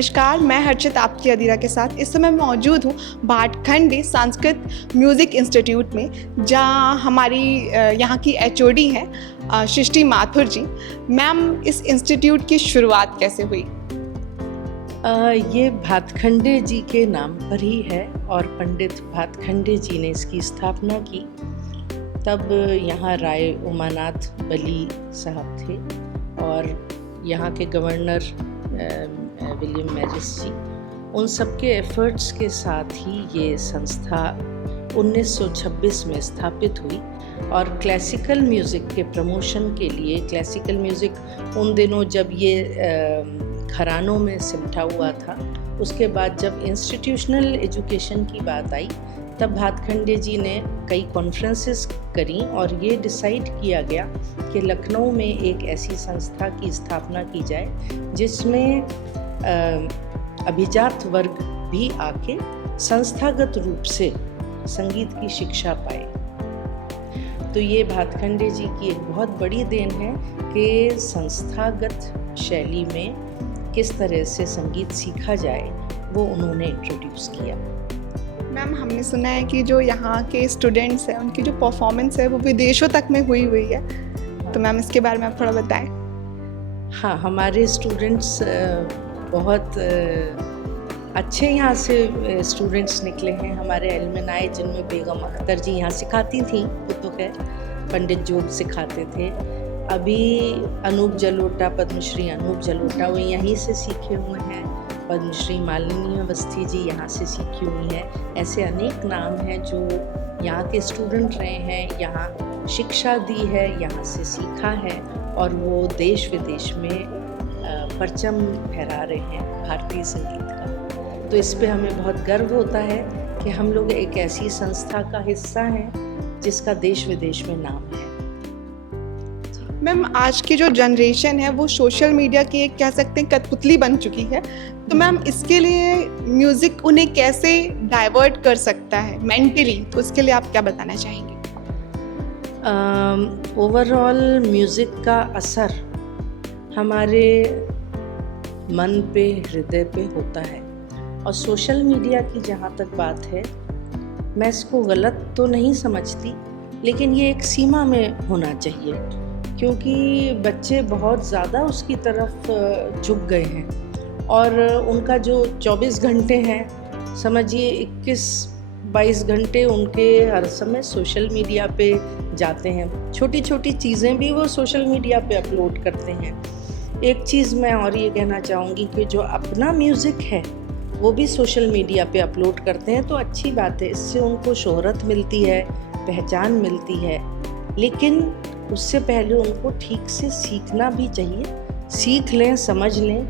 नमस्कार, मैं हर्षित आपकी अदीरा के साथ इस समय मौजूद हूँ भाटखंडे संस्कृत म्यूज़िक इंस्टीट्यूट में, जहाँ हमारी यहाँ की एचओडी हैं सृष्टि माथुर जी। मैम, इस इंस्टीट्यूट की शुरुआत कैसे हुई? ये भातखंडे जी के नाम पर ही है और पंडित भातखंडे जी ने इसकी स्थापना की। तब यहाँ राय उमानाथ बली साहब थे और यहाँ के गवर्नर विलियम मैरिस जी, उन सबके एफर्ट्स के साथ ही ये संस्था 1926 में स्थापित हुई। और क्लासिकल म्यूज़िक के प्रमोशन के लिए, क्लासिकल म्यूज़िक उन दिनों जब ये घरानों में सिमटा हुआ था, उसके बाद जब इंस्टीट्यूशनल एजुकेशन की बात आई तब भातखंडे जी ने कई कॉन्फ्रेंसेस करी और ये डिसाइड किया गया कि लखनऊ में एक ऐसी संस्था की स्थापना की जाए जिसमें अभिजात वर्ग भी आके संस्थागत रूप से संगीत की शिक्षा पाए। तो ये भातखंडे जी की एक बहुत बड़ी देन है कि संस्थागत शैली में किस तरह से संगीत सीखा जाए, वो उन्होंने इंट्रोड्यूस किया। मैम, हमने सुना है कि जो यहाँ के स्टूडेंट्स हैं उनकी जो परफॉर्मेंस है वो विदेशों तक में हुई है, तो मैम इसके बारे में आप थोड़ा बताएं। हाँ, हमारे स्टूडेंट्स बहुत अच्छे यहाँ से स्टूडेंट्स निकले हैं। हमारे एलमनाई जिनमें बेगम अख्तर जी यहाँ सिखाती थी, वो तो खैर पंडित जोग सिखाते थे। अभी अनूप जलोटा, पद्मश्री अनूप जलोटा, वो यहीं से सीखे हुए हैं। पद्मश्री मालिनी अवस्थी जी यहाँ से सीखी हुई हैं। ऐसे अनेक नाम हैं जो यहाँ के स्टूडेंट रहे हैं, यहाँ शिक्षा दी है, यहाँ से सीखा है और वो देश विदेश में परचम फहरा रहे हैं भारतीय संगीत का। तो इस पे हमें बहुत गर्व होता है कि हम लोग एक ऐसी संस्था का हिस्सा हैं जिसका देश विदेश में नाम है। मैम, आज की जो जनरेशन है वो सोशल मीडिया की एक कह सकते हैं कठपुतली बन चुकी है, तो मैम इसके लिए म्यूज़िक उन्हें कैसे डाइवर्ट कर सकता है मेंटली, तो इसके लिए आप क्या बताना चाहेंगे? ओवरऑल म्यूज़िक का असर हमारे मन पे, हृदय पे होता है। और सोशल मीडिया की जहाँ तक बात है, मैं इसको गलत तो नहीं समझती, लेकिन ये एक सीमा में होना चाहिए, क्योंकि बच्चे बहुत ज़्यादा उसकी तरफ झुक गए हैं और उनका जो 24 घंटे हैं, समझिए 21-22 घंटे उनके हर समय सोशल मीडिया पे जाते हैं। छोटी छोटी चीज़ें भी वो सोशल मीडिया पे अपलोड करते हैं। एक चीज़ मैं और ये कहना चाहूँगी कि जो अपना म्यूज़िक है वो भी सोशल मीडिया पे अपलोड करते हैं, तो अच्छी बात है, इससे उनको शोहरत मिलती है, पहचान मिलती है, लेकिन उससे पहले उनको ठीक से सीखना भी चाहिए। सीख लें, समझ लें,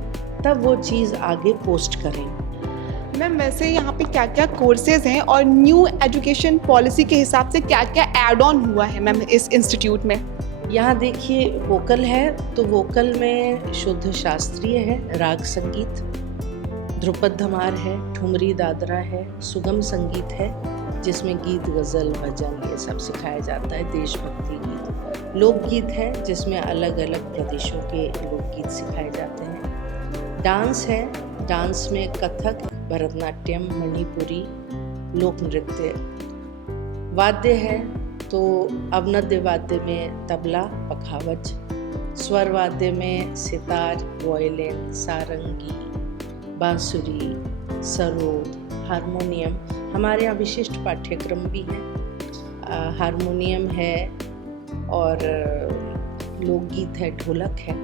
तब वो चीज़ आगे पोस्ट करें। मैम, वैसे यहाँ पे क्या क्या कोर्सेज़ हैं और न्यू एजुकेशन पॉलिसी के हिसाब से क्या क्या ऐड ऑन हुआ है मैम इस इंस्टीट्यूट में? यहाँ देखिए, वोकल है तो वोकल में शुद्ध शास्त्रीय है, राग संगीत, ध्रुपद धमार है, ठुमरी दादरा है, सुगम संगीत है जिसमें गीत, गज़ल, भजन ये सब सिखाया जाता है, देशभक्ति गीत, लोकगीत है जिसमें अलग अलग प्रदेशों के लोकगीत सिखाए जाते हैं। डांस है, डांस में कथक, भरतनाट्यम, मणिपुरी, लोक नृत्य। वाद्य है तो अवनद्य वाद्य में तबला, पखावज, स्वर वाद्य में सितार, वायलिन, सारंगी, बांसुरी, सरोद, हारमोनियम। हमारे यहाँ विशिष्ट पाठ्यक्रम भी हैं। हारमोनियम है और लोकगीत है, ढोलक है।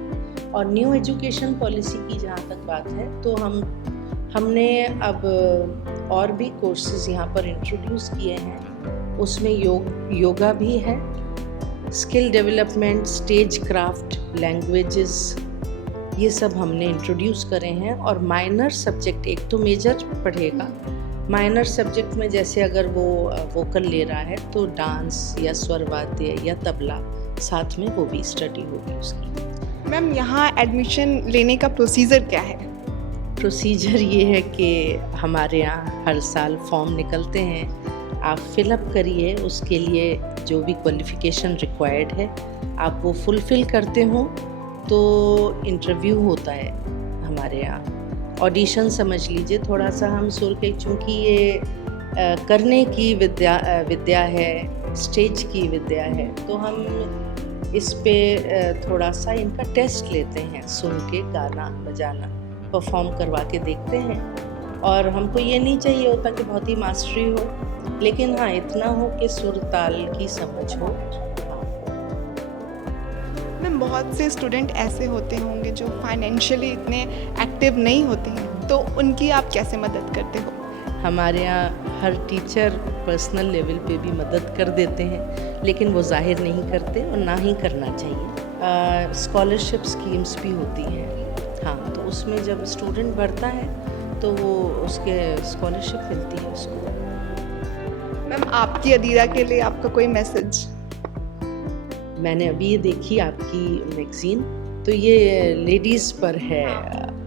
और न्यू एजुकेशन पॉलिसी की जहाँ तक बात है तो हमने अब और भी कोर्सेज़ यहाँ पर इंट्रोड्यूस किए हैं। उसमें योगा भी है, skill development, stage craft, languages, ये सब हमने इंट्रोड्यूस करे हैं। और माइनर सब्जेक्ट, एक तो मेजर पढ़ेगा, माइनर सब्जेक्ट में जैसे अगर वो वोकल ले रहा है तो डांस या स्वर वाद्य या तबला, साथ में वो भी स्टडी होगी उसकी। मैम, यहाँ एडमिशन लेने का प्रोसीजर क्या है? प्रोसीजर ये है कि हमारे यहाँ हर साल फॉर्म निकलते हैं, आप फिलअप करिए, उसके लिए जो भी क्वालिफ़िकेशन रिक्वायर्ड है आप वो फुलफ़िल करते हो तो इंटरव्यू होता है हमारे यहाँ। ऑडिशन समझ लीजिए, थोड़ा सा हम सुर के, चूँकि ये करने की विद्या है, स्टेज की विद्या है, तो हम इस पे थोड़ा सा इनका टेस्ट लेते हैं, सुन के गाना बजाना परफॉर्म करवा के देखते हैं। और हमको ये नहीं चाहिए होता कि बहुत ही मास्टरी हो, लेकिन हाँ इतना हो कि सुर ताल की समझ हो। मैम, बहुत से स्टूडेंट ऐसे होते होंगे जो फाइनेंशियली इतने एक्टिव नहीं होते हैं, तो उनकी आप कैसे मदद करते हो? हमारे यहाँ हर टीचर पर्सनल लेवल पे भी मदद कर देते हैं, लेकिन वो जाहिर नहीं करते और ना ही करना चाहिए। स्कॉलरशिप स्कीम्स भी होती हैं, हाँ, तो उसमें जब स्टूडेंट बढ़ता है तो वो उसके स्कॉलरशिप मिलती है उसको। मैम, आपकी अदीरा के लिए आपका कोई मैसेज? मैंने अभी ये देखी आपकी मैगज़ीन, तो ये लेडीज़ पर है,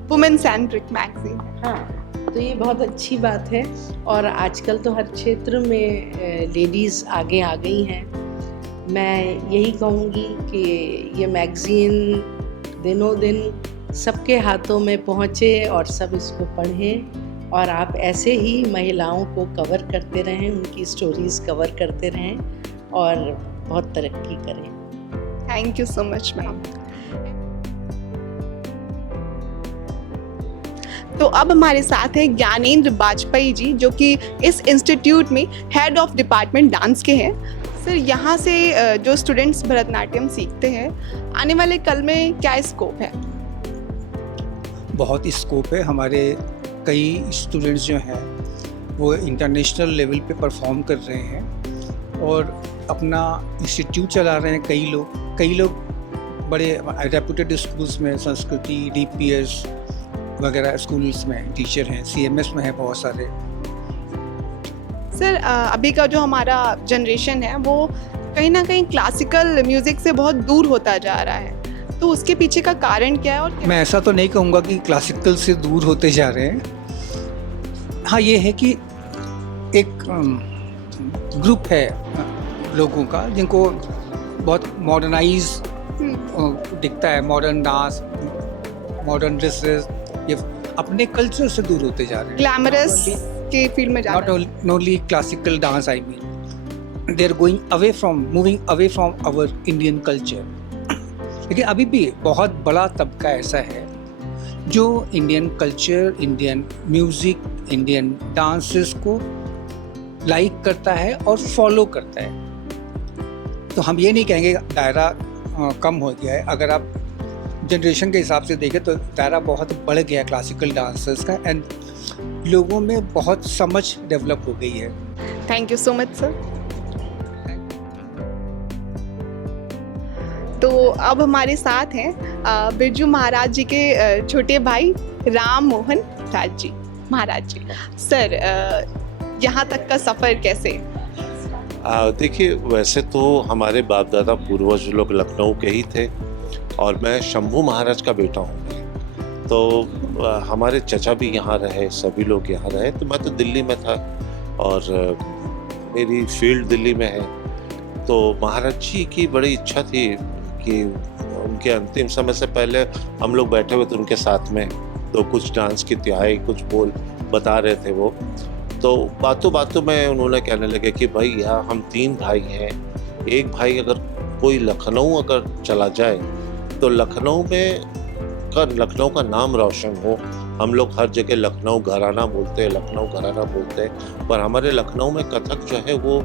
वुमेन सेंट्रिक मैगजीन। हाँ, तो ये बहुत अच्छी बात है। और आजकल तो हर क्षेत्र में लेडीज़ आगे आ गई हैं। मैं यही कहूँगी कि ये मैगज़ीन दिनों दिन सबके हाथों में पहुँचे और सब इसको पढ़ें, और आप ऐसे ही महिलाओं को कवर करते रहें, उनकी स्टोरीज़ कवर करते रहें और बहुत तरक्की करें। Thank you so much ma'am. तो अब हमारे साथ है ज्ञानेंद्र वाजपेयी जी, जो कि इस इंस्टीट्यूट में हेड ऑफ डिपार्टमेंट डांस के हैं। सर, यहाँ से जो स्टूडेंट्स भरतनाट्यम सीखते हैं, आने वाले कल में क्या स्कोप है? बहुत स्कोप है। हमारे कई स्टूडेंट्स जो हैं वो इंटरनेशनल लेवल पे परफॉर्म कर रहे हैं और अपना इंस्टीट्यूट चला रहे हैं। कई लोग बड़े रेप्यूटेड स्कूल्स में, संस्कृति, DPS वगैरह स्कूल्स में टीचर हैं, CMS में है बहुत सारे। सर, अभी का जो हमारा जनरेशन है वो कहीं ना कहीं क्लासिकल म्यूज़िक से बहुत दूर होता जा रहा है, तो उसके पीछे का कारण क्या है? और मैं ऐसा तो नहीं कहूँगा कि क्लासिकल से दूर होते जा रहे हैं। हाँ, ये है कि एक ग्रुप है लोगों का जिनको बहुत मॉडर्नाइज दिखता है, मॉडर्न डांस, मॉडर्न ड्रेसेस, ये अपने कल्चर से दूर होते जा रहे हैं। ग्लैमरस के फील्ड में जा रहे हैं। Not only classical dance, I mean, they are moving away from our Indian culture. लेकिन अभी भी बहुत बड़ा तबका ऐसा है जो Indian culture, Indian music, Indian dances को लाइक करता है और फॉलो करता है। तो हम ये नहीं कहेंगे दायरा कम हो गया है। अगर आप जनरेशन के हिसाब से देखें तो दायरा बहुत बढ़ गया है क्लासिकल डांसर्स का, एंड लोगों में बहुत समझ डेवलप हो गई है। Thank you so much sir. तो अब हमारे साथ हैं बिरजू महाराज जी के छोटे भाई राम मोहन राज जी महाराज जी। सर, यहाँ तक का सफ़र कैसे? देखिए, वैसे तो हमारे बाप दादा पूर्वज लोग लखनऊ के ही थे और मैं शंभू महाराज का बेटा हूँ। तो हमारे चचा भी यहाँ रहे, सभी लोग यहाँ रहे। तो मैं तो दिल्ली में था और मेरी फील्ड दिल्ली में है। तो महाराज जी की बड़ी इच्छा थी कि उनके अंतिम समय से पहले हम लोग बैठे हुए थे उनके साथ में, तो कुछ डांस की तिहाई, कुछ बोल बता रहे थे वो। तो बातों बातों में उन्होंने कहने लगे कि भाई यहाँ हम 3 भाई हैं, एक भाई अगर कोई लखनऊ अगर चला जाए तो लखनऊ का नाम रोशन हो। हम लोग हर जगह लखनऊ घराना बोलते हैं, लखनऊ घराना बोलते हैं, पर हमारे लखनऊ में कथक जो है वो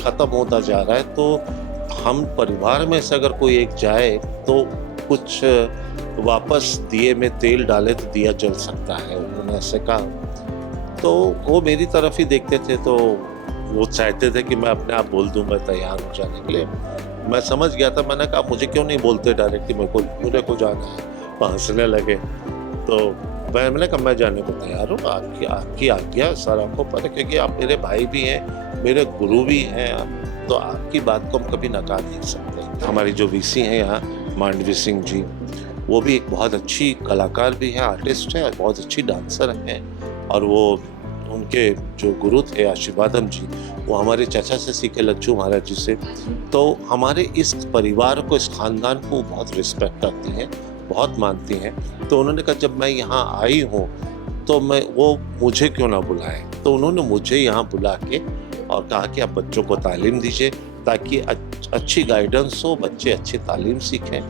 ख़त्म होता जा रहा है। तो हम परिवार में से अगर कोई एक जाए तो कुछ वापस दिए में तेल डाले तो दिया जल सकता है, उन्होंने ऐसे कहा। तो वो मेरी तरफ ही देखते थे, तो वो चाहते थे कि मैं अपने आप बोल दूं, मैं तैयार हो जाने के लिए। मैं समझ गया था, मैंने कहा मुझे क्यों नहीं बोलते डायरेक्टली, मुझे को जाना है। हंसने लगे। तो मैंने कहा मैं जाने को तैयार हूँ, आपकी आज्ञा सर, आपको पता, क्योंकि आप मेरे भाई भी हैं, मेरे गुरु भी हैं, तो आपकी बात को हम कभी नकार नहीं सकते। हमारी जो VC हैं यहाँ, मांडवी सिंह जी, वो भी एक बहुत अच्छी कलाकार भी हैं, आर्टिस्ट हैं और बहुत अच्छी डांसर हैं। और वो उनके जो गुरु थे आशीर्वादम जी, वो हमारे चाचा से सीखे, लज्जू महाराज जी से। तो हमारे इस परिवार को, इस ख़ानदान को बहुत रिस्पेक्ट करती हैं, बहुत मानती हैं। तो उन्होंने कहा जब मैं यहाँ आई हूँ तो वो मुझे क्यों ना बुलाए। तो उन्होंने मुझे यहाँ बुला के और कहा कि आप बच्चों को तालीम दीजिए ताकि अच्छी गाइडेंस हो, बच्चे अच्छी तालीम सीखें।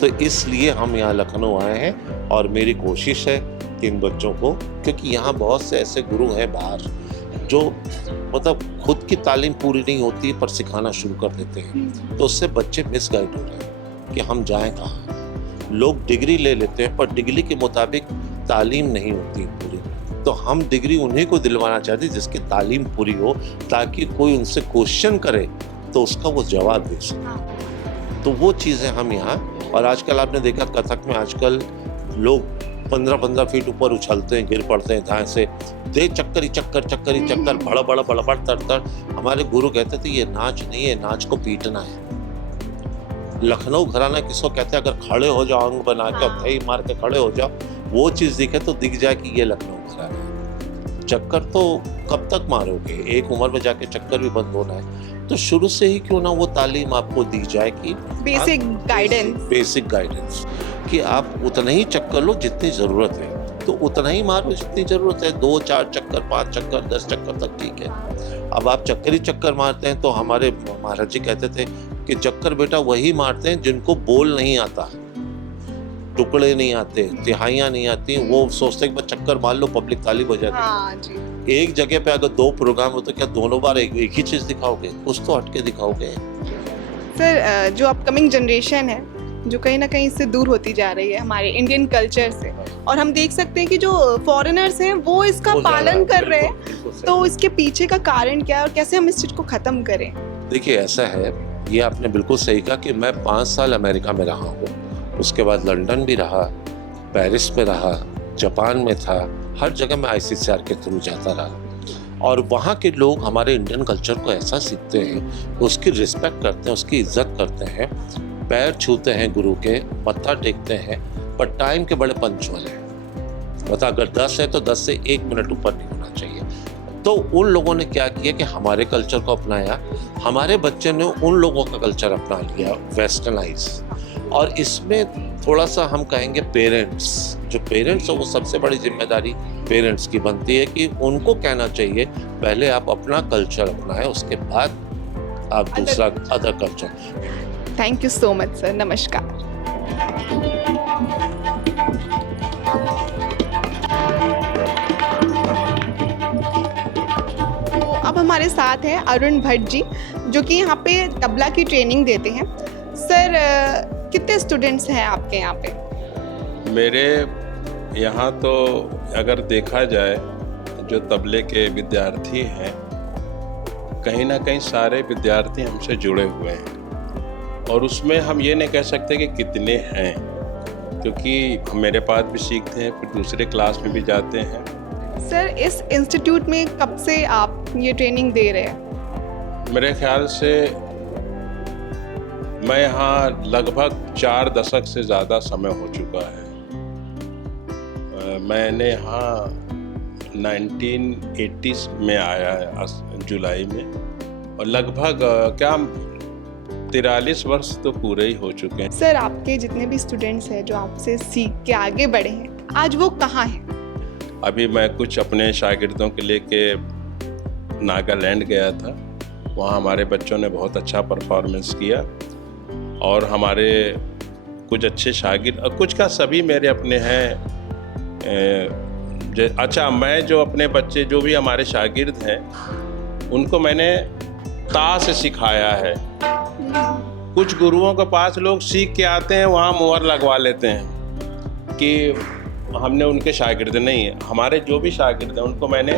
तो इसलिए हम यहाँ लखनऊ आए हैं और मेरी कोशिश है कि इन बच्चों को, क्योंकि यहाँ बहुत से ऐसे गुरु हैं बाहर जो मतलब खुद की तालीम पूरी नहीं होती पर सिखाना शुरू कर देते हैं, तो उससे बच्चे मिसगाइड हो रहे हैं कि हम जाएं कहाँ। लोग डिग्री ले लेते हैं पर डिग्री के मुताबिक तालीम नहीं होती पूरी। तो हम डिग्री उन्हीं को दिलवाना चाहते हैं जिसकी तालीम पूरी हो, ताकि कोई उनसे क्वेश्चन करे तो उसका वो जवाब दे सके। तो वो चीज़ें हम यहाँ, और आजकल आपने देखा कथक में आजकल लोग 15-15 फीट ऊपर उछलते हैं, गिर पड़ते हैं धाए से, दे चक्कर ही चक्कर, बड़ा बड़ा तर। हमारे गुरु कहते थे ये नाच नहीं है, नाच को पीटना है। लखनऊ घराना किसको कहते हैं? अगर खड़े हो जाओ, अंग बना के थई मार के खड़े हो जाओ, वो चीज़ दिखे तो दिख जाए कि ये लखनऊ घराना है। चक्कर तो कब तक मारोगे? एक उम्र में जाके चक्कर भी बंद होना है। तो शुरू से ही क्यों ना वो तालीम आपको दी जाए कि बेसिक गाइडेंस कि आप उतना ही चक्कर लो जितनी ज़रूरत है, तो उतना ही मारो जितनी ज़रूरत है। 2-4 चक्कर, 5 चक्कर, 10 चक्कर तक ठीक है। अब आप चक्कर ही चक्कर मारते हैं तो हमारे महाराज जी कहते थे कि चक्कर बेटा वही मारते हैं जिनको बोल नहीं आता, टुकड़े नहीं आते, तिहाइयाँ नहीं आती। वो सोचते हैं कि बस चक्कर मार लो, पब्लिक ताली बजाती है। जी। एक जगह पे अगर 2 प्रोग्राम हो तो क्या दोनों बार एक ही चीज़ दिखाओगे? कुछ तो हटके दिखाओगे। सर, जो अपकमिंग जनरेशन है जो कहीं ना कहीं इससे दूर होती जा रही है हमारे इंडियन कल्चर से, और हम देख सकते हैं कि जो फॉरेनर्स हैं वो इसका पालन कर रहे हैं, तो इसके पीछे का कारण क्या है और कैसे हम इस चीज़ को ख़त्म करें? देखिए ऐसा है, ये आपने बिल्कुल सही कहा कि मैं 5 साल अमेरिका में रहा हूँ, उसके बाद लंदन भी रहा, पेरिस में रहा, जापान में था, हर जगह मैं ICCR के थ्रू जाता रहा। और वहाँ के लोग हमारे इंडियन कल्चर को ऐसा सीखते हैं, उसकी रिस्पेक्ट करते हैं, उसकी इज्जत करते हैं, पैर छूते हैं गुरु के, मत्था टेकते हैं, पर टाइम के बड़े पंचुअल हैं। मतलब अगर 10 है तो 10 से 1 मिनट ऊपर नहीं होना चाहिए। तो उन लोगों ने क्या किया कि हमारे कल्चर को अपनाया, हमारे बच्चे ने उन लोगों का कल्चर अपना लिया, वेस्टर्नाइज। और इसमें थोड़ा सा हम कहेंगे पेरेंट्स हैं, वो सबसे बड़ी जिम्मेदारी पेरेंट्स की बनती है कि उनको कहना चाहिए पहले आप अपना कल्चर अपनाएं, उसके बाद आप दूसरा other culture. Thank you so much sir, नमस्कार। तो अब हमारे साथ हैं अरुण भट्ट जी, जो कि यहाँ पे तबला की ट्रेनिंग देते हैं। सर, कितने स्टूडेंट्स हैं आपके यहाँ पे? मेरे यहाँ तो अगर देखा जाए जो तबले के विद्यार्थी हैं, कहीं ना कहीं सारे विद्यार्थी हमसे जुड़े हुए हैं, और उसमें हम ये नहीं कह सकते कि कितने हैं, क्योंकि मेरे पास भी सीखते हैं, फिर दूसरे क्लास में भी जाते हैं। सर, इस इंस्टीट्यूट में कब से आप ये ट्रेनिंग दे रहे हैं? मेरे ख्याल से मैं यहाँ लगभग 4 दशक से ज़्यादा समय हो चुका है। मैंने यहाँ 1980 में आया है जुलाई में, और लगभग 43 वर्ष तो पूरे ही हो चुके हैं। सर, आपके जितने भी स्टूडेंट्स हैं जो आपसे सीख के आगे बढ़े हैं, आज वो कहाँ हैं? अभी मैं कुछ अपने शागिर्दों के लेके नागालैंड गया था, वहाँ हमारे बच्चों ने बहुत अच्छा परफॉर्मेंस किया, और हमारे कुछ अच्छे शागिर्द, और कुछ का सभी मेरे अपने हैं। अच्छा, मैं जो अपने बच्चे जो भी हमारे शागिर्द हैं उनको मैंने ताश सिखाया है। कुछ गुरुओं के पास लोग सीख के आते हैं, वहाँ मुहर लगवा लेते हैं कि हमने उनके शागिर्द नहीं। हमारे जो भी शागिर्द हैं उनको मैंने,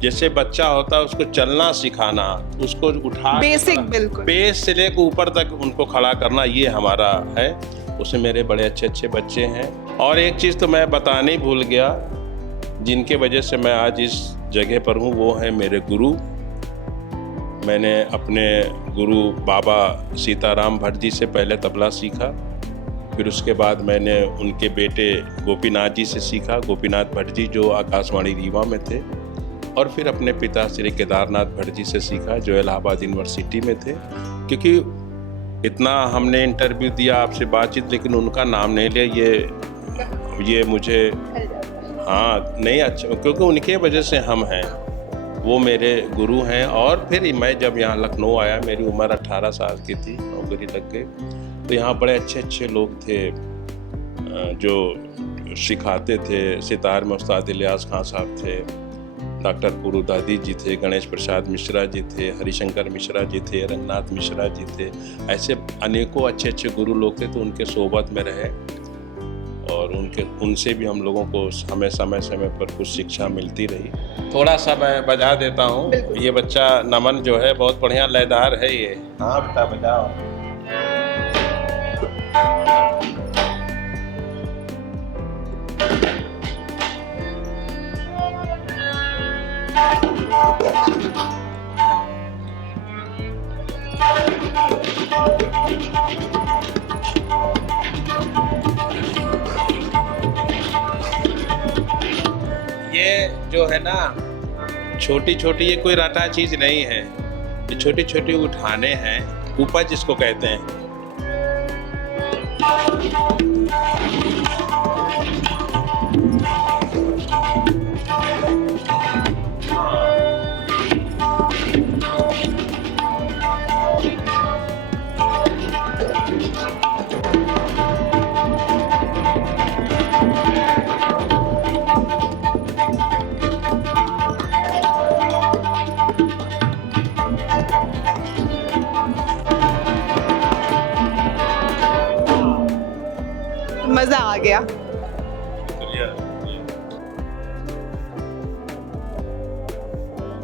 जैसे बच्चा होता है उसको चलना सिखाना, उसको उठा बेसिक, बिल्कुल बेस से लेकर ऊपर तक उनको खड़ा करना, ये हमारा है। उसमें मेरे बड़े अच्छे अच्छे बच्चे हैं। और एक चीज़ तो मैं बताने ही भूल गया, जिनके वजह से मैं आज इस जगह पर हूँ, वो है मेरे गुरु। मैंने अपने गुरु बाबा सीताराम भट्ट जी से पहले तबला सीखा, फिर उसके बाद मैंने उनके बेटे गोपीनाथ जी से सीखा, गोपीनाथ भट्ट जी जो आकाशवाणी रीवा में थे, और फिर अपने पिता श्री केदारनाथ भट्ट जी से सीखा जो इलाहाबाद यूनिवर्सिटी में थे। क्योंकि इतना हमने इंटरव्यू दिया, आपसे बातचीत, लेकिन उनका नाम नहीं लिया, ये मुझे हाँ नहीं अच्छा, क्योंकि उनके वजह से हम हैं, वो मेरे गुरु हैं। और फिर मैं जब यहाँ लखनऊ आया, मेरी उम्र 18 साल की थी, नौकरी लग गई, तो यहाँ बड़े अच्छे अच्छे लोग थे जो सिखाते थे। सितार में उस्ताद इलियास खान साहब थे, डॉक्टर पुरू दादी जी थे, गणेश प्रसाद मिश्रा जी थे, हरिशंकर मिश्रा जी थे, रंगनाथ मिश्रा जी थे। ऐसे अनेकों अच्छे अच्छे गुरु लोग थे, तो उनके सोबत में रहे और उनसे भी हम लोगों को हमें समय समय पर कुछ शिक्षा मिलती रही। थोड़ा सा मैं बजा देता हूँ। ये बच्चा नमन जो है बहुत बढ़िया लयदार है ये। हाँ बेटा बजाओ। ये जो है ना छोटी छोटी, ये कोई रटा चीज नहीं है, ये छोटी छोटी उठाने हैं, ऊपर जिसको कहते हैं। मज़ा आ गया।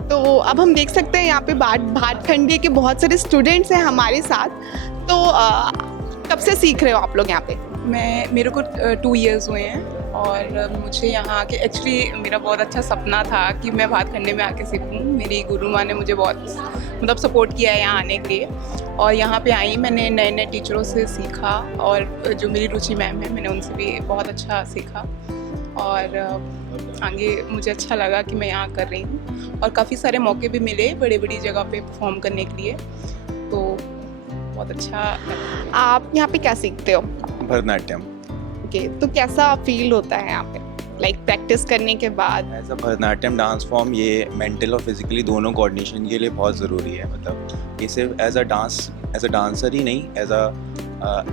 तो अब हम देख सकते हैं यहाँ पे भाटखंडे के बहुत सारे स्टूडेंट्स हैं हमारे साथ। तो कब से सीख रहे हो आप लोग यहाँ पे? मेरे को 2 इयर्स हुए हैं और मुझे यहाँ आके एक्चुअली मेरा बहुत अच्छा सपना था कि मैं भाटखंडे में आके सीखूँ। मेरी गुरु माँ ने मुझे बहुत मतलब सपोर्ट किया है यहाँ आने के लिए, और यहाँ पे आई मैंने नए नए टीचरों से सीखा, और जो मेरी रुचि मैम है मैंने उनसे भी बहुत अच्छा सीखा, और आगे मुझे अच्छा लगा कि मैं यहाँ कर रही हूँ। और काफ़ी सारे मौके भी मिले बड़ी बड़ी जगह पे परफॉर्म करने के लिए, तो बहुत अच्छा लगा। आप यहाँ पे क्या सीखते हो? भरतनाट्यम। ओके, तो कैसा फील होता है यहाँ पे लाइक प्रैक्टिस करने के बाद? As a Bharatanatyam dance form ये मेंटल और फिजिकली दोनों कोऑर्डिनेशन के लिए बहुत ज़रूरी है। मतलब ये सिर्फ एज अ डांसर ही नहीं, एज अ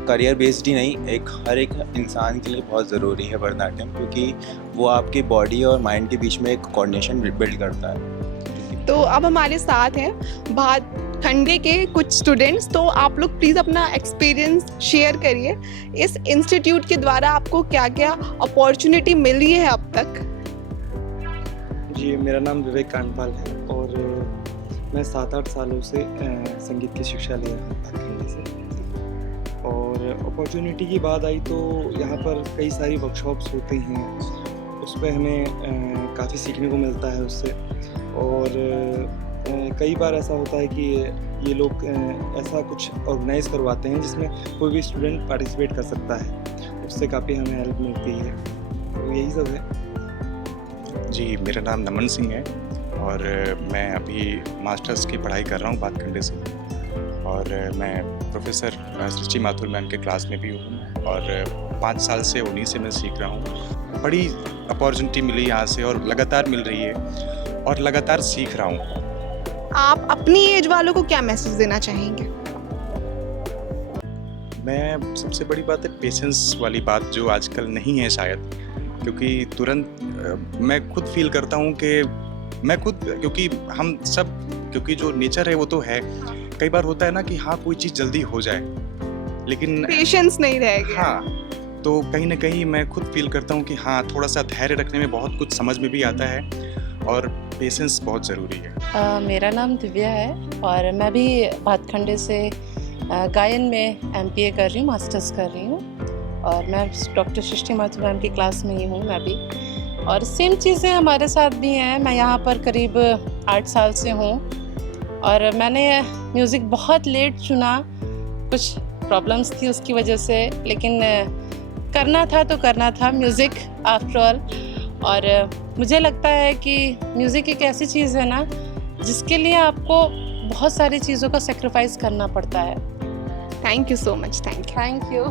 करियर बेस्ड ही नहीं, हर एक इंसान के लिए बहुत ज़रूरी है भरतनाट्यम, क्योंकि वो आपकी बॉडी और माइंड के बीच में एक कोऑर्डिनेशन बिल्ड करता है। तो अब हमारे साथ हैं भाटखंडे के कुछ स्टूडेंट्स, तो आप लोग प्लीज़ अपना एक्सपीरियंस शेयर करिए। इस इंस्टीट्यूट के द्वारा आपको क्या क्या अपॉर्चुनिटी मिली है अब तक? जी, मेरा नाम विवेक कांडपाल है और मैं 7-8 सालों से संगीत की शिक्षा ले रहा हूँ भाटखंडे से। और अपॉर्चुनिटी की बात आई तो यहाँ पर कई सारी वर्कशॉप्स होती हैं, उस पर हमें काफ़ी सीखने को मिलता है उससे। और कई बार ऐसा होता है कि ये लोग ऐसा कुछ ऑर्गेनाइज करवाते हैं जिसमें कोई भी स्टूडेंट पार्टिसिपेट कर सकता है, उससे काफ़ी हमें हेल्प मिलती है। तो यही सब है। जी, मेरा नाम नमन सिंह है और मैं अभी मास्टर्स की पढ़ाई कर रहा हूँ भाटखंडे से, और मैं प्रोफेसर सृष्टि माथुर मैम के क्लास में भी हूँ और 5 साल से उन्हीं से मैं सीख रहा हूँ। बड़ी अपॉर्चुनिटी मिली यहाँ से और लगातार मिल रही है और लगातार सीख रहा हूँ। आप अपनी एज वालों को क्या मैसेज देना चाहेंगे? मैं सबसे बड़ी बात है पेशेंस वाली बात, जो आजकल नहीं है शायद, क्योंकि तुरंत मैं खुद फील करता हूँ कि क्योंकि हम सब, क्योंकि जो नेचर है वो तो है, कई बार होता है ना कि हाँ कोई चीज़ जल्दी हो जाए, लेकिन पेशेंस नहीं रहेगा। हाँ, तो कहीं ना कहीं मैं खुद फील करता हूँ कि हाँ थोड़ा सा धैर्य रखने में बहुत कुछ समझ में भी आता है और पेशेंस बहुत ज़रूरी है। मेरा नाम दिव्या है और मैं भी भाटखंडे से गायन में MPA कर रही हूँ, मास्टर्स कर रही हूँ, और मैं डॉक्टर सृष्टि माथुर मैम की क्लास में ही हूँ मैं भी। और सेम चीज़ें हमारे साथ भी हैं। मैं यहाँ पर करीब 8 साल से हूँ और मैंने म्यूज़िक बहुत लेट चुना, कुछ प्रॉब्लम्स थी उसकी वजह से, लेकिन करना था तो करना था म्यूज़िक आफ्टर ऑल। और मुझे लगता है कि म्यूज़िक एक ऐसी चीज़ है ना जिसके लिए आपको बहुत सारी चीज़ों का सेक्रीफाइस करना पड़ता है। Thank you so much. Thank you. Thank you.